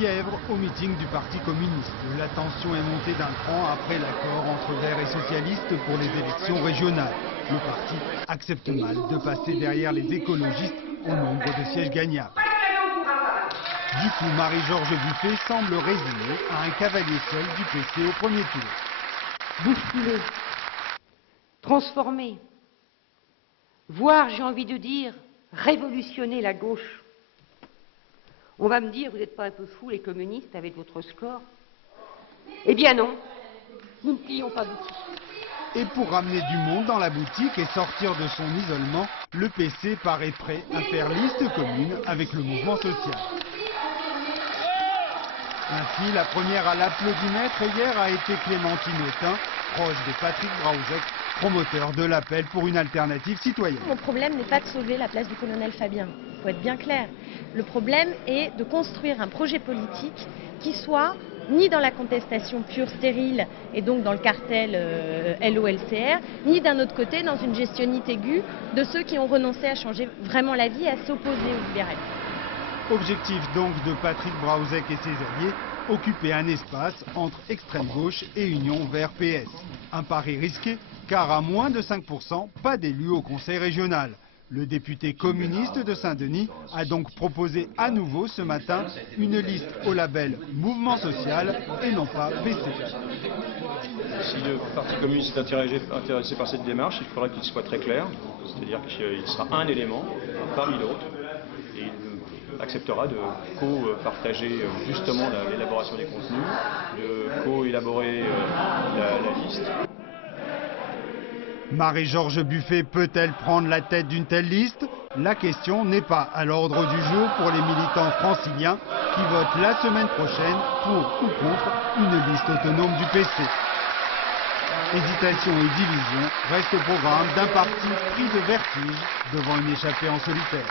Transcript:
fièvre au meeting du Parti communiste. La tension est montée d'un cran après l'accord entre Verts et socialistes pour les élections régionales. Le parti accepte mal de passer derrière les écologistes en nombre de sièges gagnables. Du coup, Marie-Georges Buffet semble résignée à un cavalier seul du PC au premier tour. Bousculer, transformer, voire, j'ai envie de dire, révolutionner la gauche. On va me dire, vous n'êtes pas un peu fous, les communistes, avec votre score? Eh bien non, nous ne plions pas boutique. Et pour ramener du monde dans la boutique et sortir de son isolement, le PC paraît prêt à faire liste commune avec le mouvement social. Ainsi, la première à l'applaudimètre hier a été Clémentine Autain, proche de Patrick Braouzek, promoteur de l'appel pour une alternative citoyenne. Mon problème n'est pas de sauver la place du colonel Fabien, il faut être bien clair. Le problème est de construire un projet politique qui soit ni dans la contestation pure stérile et donc dans le cartel LOLCR, ni d'un autre côté dans une gestionnite aiguë de ceux qui ont renoncé à changer vraiment la vie et à s'opposer au libéralisme. Objectif donc de Patrick Braouzek et ses alliés, occuper un espace entre extrême gauche et Union Vert PS. Un pari risqué car à moins de 5%, pas d'élus au conseil régional. Le député communiste de Saint-Denis a donc proposé à nouveau ce matin une liste au label Mouvement Social et non pas PC. Si le Parti communiste est intéressé par cette démarche, il faudra qu'il soit très clair, c'est-à-dire qu'il sera un élément parmi d'autres et il acceptera de co-partager justement l'élaboration des contenus, de co-élaborer la liste. Marie-Georges Buffet peut-elle prendre la tête d'une telle liste? La question n'est pas à l'ordre du jour pour les militants franciliens qui votent la semaine prochaine pour ou contre une liste autonome du PC. Hésitation et division restent au programme d'un parti pris de vertige devant une échappée en solitaire.